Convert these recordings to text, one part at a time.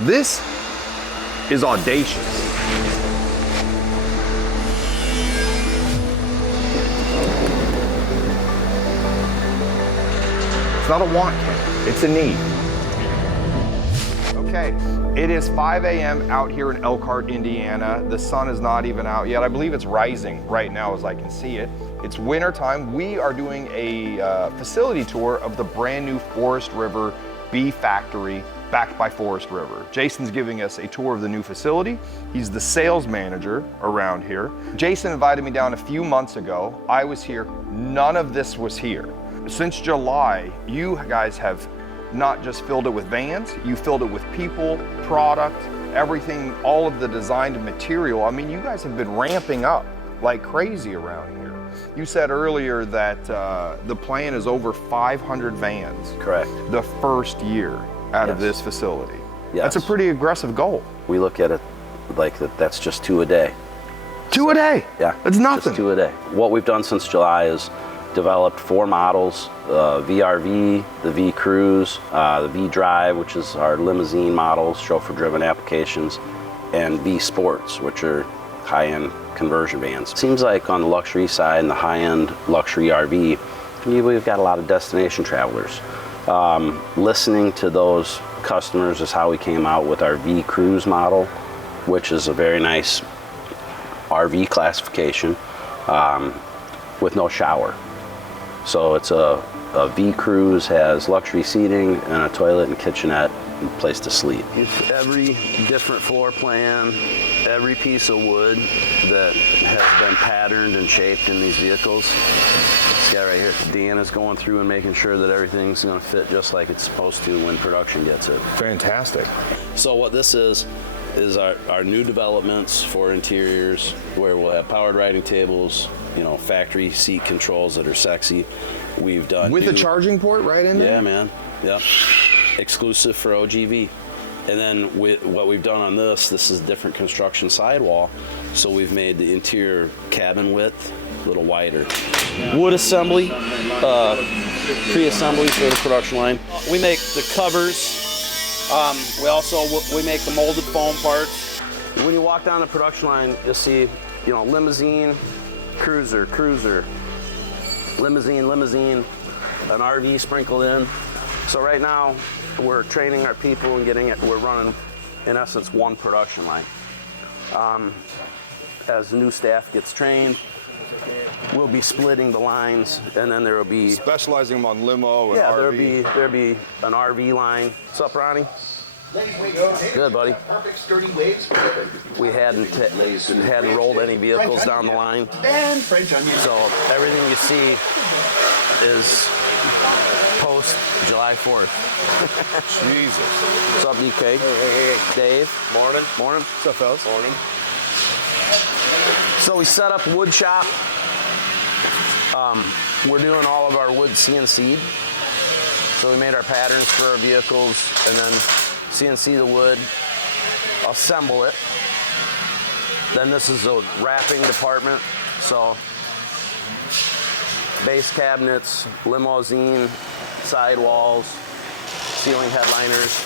This is audacious. It's not a want, Ken. It's a need. Okay, it is 5 a.m. out here in Elkhart, Indiana. The sun is not even out yet. I believe it's rising right now as I can see it. It's winter time. We are doing a facility tour of the brand new Forest River Bee Factory backed by Forest River. Jason's giving us a tour of the new facility. He's the sales manager around here. Jason invited me down a few months ago. I was here. None of this was here. Since July, you guys have not just filled it with vans, you filled it with people, product, everything, all of the designed material. I mean, you guys have been ramping up like crazy around here. You said earlier that the plan is over 500 vans. Correct. The first year out of this facility. Yes. That's a pretty aggressive goal. We look at it like that's just 2 a day. 2 a day? Yeah. That's nothing. Just 2 a day. What we've done since July is developed 4 models, VRV, the V Cruise, the V Drive, which is our limousine models, chauffeur-driven applications, and V Sports, which are high-end conversion vans. Seems like on the luxury side and the high-end luxury RV, we've got a lot of destination travelers. Listening to those customers is how we came out with our V Cruise model, which is a very nice RV classification with no shower. So it's a V Cruise, has luxury seating and a toilet and kitchenette and place to sleep. Every different floor plan, every piece of wood that has been patterned and shaped in these vehicles. This guy right here, Deanna's going through and making sure that everything's going to fit just like it's supposed to when production gets it. Fantastic. So what this is our new developments for interiors, where we'll have powered riding tables, you know, factory seat controls that are sexy. We've done with the charging port right in there? Yeah, man. Yeah. Exclusive for OGV. And then what we've done on this is different construction sidewall. So we've made the interior cabin width a little wider. Wood assembly, pre-assembly for the production line. We make the covers. We make the molded foam parts. When you walk down the production line, you'll see, you know, limousine, cruiser, limousine, an RV sprinkled in. So right now, we're training our people and we're running, in essence, one production line. As the new staff gets trained, we'll be splitting the lines, and then there will be specializing them on limo and RV. There'll be an RV line. What's up, Ronnie? Good, buddy. We hadn't rolled any vehicles down the line, so everything you see is post July 4th. Jesus. What's up, DK? Hey. Dave. Morning. What's up, fellas? Morning. So we set up wood shop. We're doing all of our wood CNC'd. So we made our patterns for our vehicles and then CNC the wood, assemble it. Then this is the wrapping department. So base cabinets, limousine, sidewalls, ceiling headliners,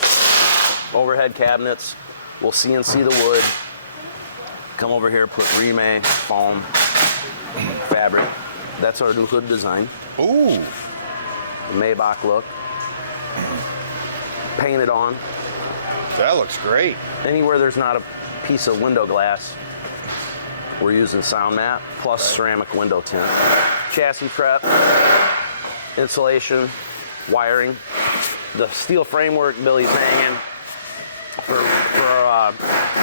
overhead cabinets. We'll CNC the wood. Come over here, put remay, foam, fabric. That's our new hood design. Ooh. Maybach look. Painted on. That looks great. Anywhere there's not a piece of window glass, we're using sound mat plus ceramic window tint. Chassis prep, insulation, wiring. The steel framework Billy's hanging for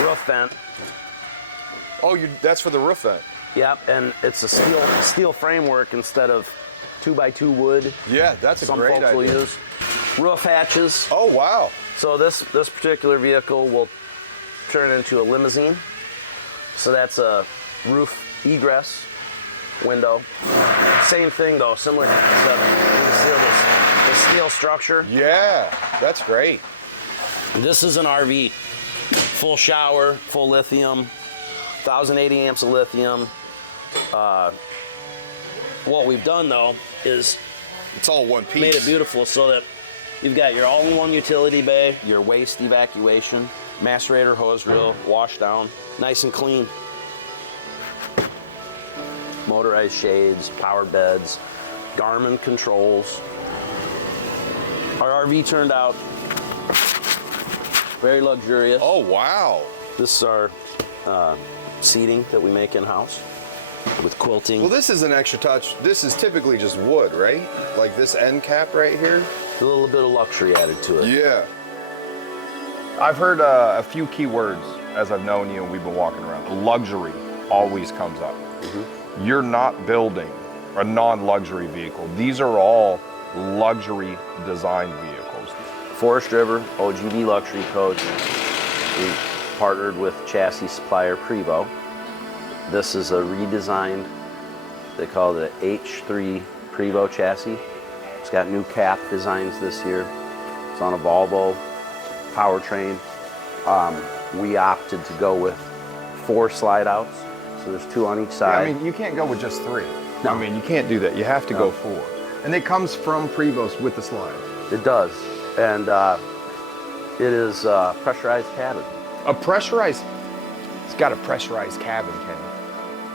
roof vent. Oh, that's for the roof vent. Yep, and it's a steel framework instead of 2x2 wood. Yeah, that's a great idea. Some folks will use roof hatches. Oh, wow. So this particular vehicle will turn into a limousine. So that's a roof egress window. Same thing though, similar setup. You can see the steel structure. Yeah, that's great. This is an RV. Full shower, full lithium, 1,080 amps of lithium. What we've done though is it's all one piece. Made it beautiful so that You've got your all-in-one utility bay, your waste evacuation, macerator, hose reel, wash down, nice and clean. Motorized shades, power beds, Garmin controls. Our RV turned out very luxurious. Oh, wow. This is our seating that we make in-house with quilting. Well, this is an extra touch. This is typically just wood, right? Like this end cap right here. A little bit of luxury added to it. Yeah. I've heard a few key words as I've known you and we've been walking around. Luxury always comes up. Mm-hmm. You're not building a non-luxury vehicle. These are all luxury design vehicles. Forest River OGV Luxury Coach. We partnered with chassis supplier Prevost. This is a redesigned, they call it an H3 Prevost chassis. It's got new cap designs this year. It's on a Volvo powertrain. We opted to go with 4 slide outs, so there's 2 on each side. Yeah, I mean, you can't go with just 3. No. I mean, you can't do that. You have to go 4. And it comes from Prevost with the slides. It does, and it is a pressurized cabin. A pressurized, it's got a pressurized cabin, Kenny.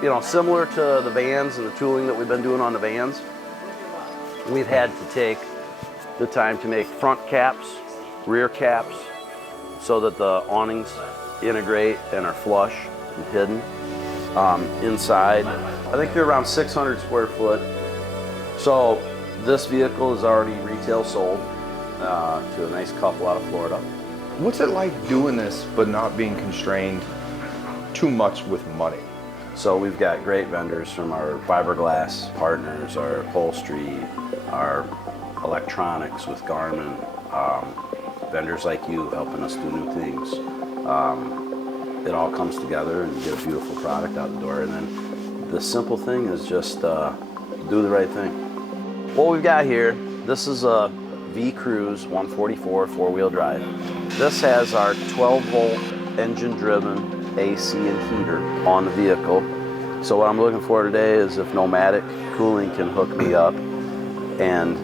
You know, similar to the vans and the tooling that we've been doing on the vans, we've had to take the time to make front caps, rear caps, so that the awnings integrate and are flush and hidden. Inside, I think they're around 600 square foot. So this vehicle is already retail sold to a nice couple out of Florida. What's it like doing this but not being constrained too much with money? So we've got great vendors from our fiberglass partners, our upholstery, our electronics with Garmin, vendors like you helping us do new things. It all comes together and you get a beautiful product out the door. And then the simple thing is just do the right thing. What we've got here, this is a V-Cruise 144 4-wheel drive. This has our 12-volt engine-driven AC and heater on the vehicle. So what I'm looking for today is if Nomadic Cooling can hook me up, and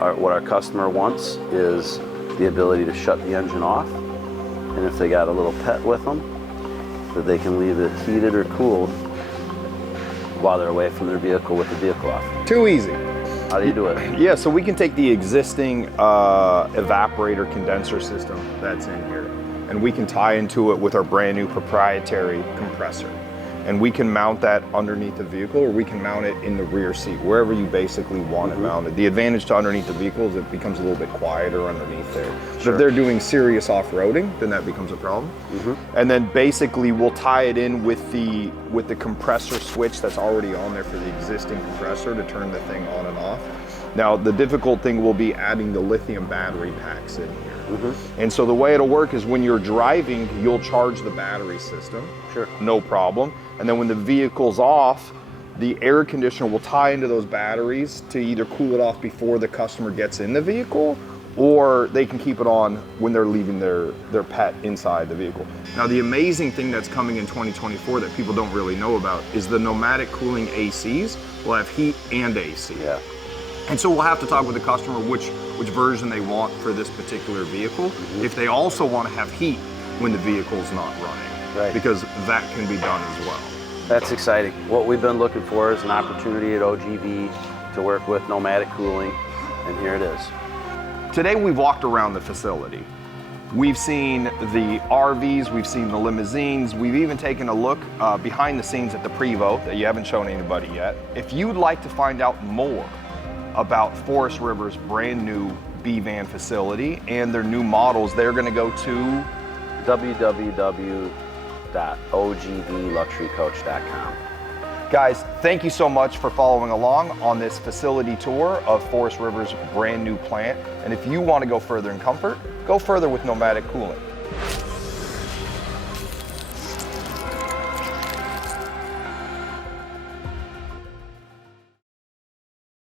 what our customer wants is the ability to shut the engine off, and if they got a little pet with them, that they can leave it heated or cooled while they're away from their vehicle with the vehicle off. Too easy. How do you do it? Yeah, so we can take the existing evaporator condenser system that's in here, and we can tie into it with our brand new proprietary compressor. And we can mount that underneath the vehicle, or we can mount it in the rear seat, wherever you basically want it mounted. The advantage to underneath the vehicle is it becomes a little bit quieter underneath there. Sure. So if they're doing serious off-roading, then that becomes a problem. And then basically we'll tie it in with the compressor switch that's already on there for the existing compressor to turn the thing on and off. Now, the difficult thing will be adding the lithium battery packs in here. And so the way it'll work is when you're driving, you'll charge the battery system. Sure. No problem. And then when the vehicle's off, the air conditioner will tie into those batteries to either cool it off before the customer gets in the vehicle, or they can keep it on when they're leaving their pet inside the vehicle. Now, the amazing thing that's coming in 2024 that people don't really know about is the Nomadic Cooling ACs will have heat and AC. Yeah. And so we'll have to talk with the customer which version they want for this particular vehicle. If they also want to have heat when the vehicle's not running. Right. Because that can be done as well. That's exciting. What we've been looking for is an opportunity at OGV to work with Nomadic Cooling, and here it is. Today we've walked around the facility. We've seen the RVs, we've seen the limousines, we've even taken a look behind the scenes at the Prevost that you haven't shown anybody yet. If you'd like to find out more about Forest River's brand new B-Van facility and their new models, they're going to go to www.ogvluxurycoach.com. Guys, thank you so much for following along on this facility tour of Forest River's brand new plant. And if you want to go further in comfort, go further with Nomadic Cooling.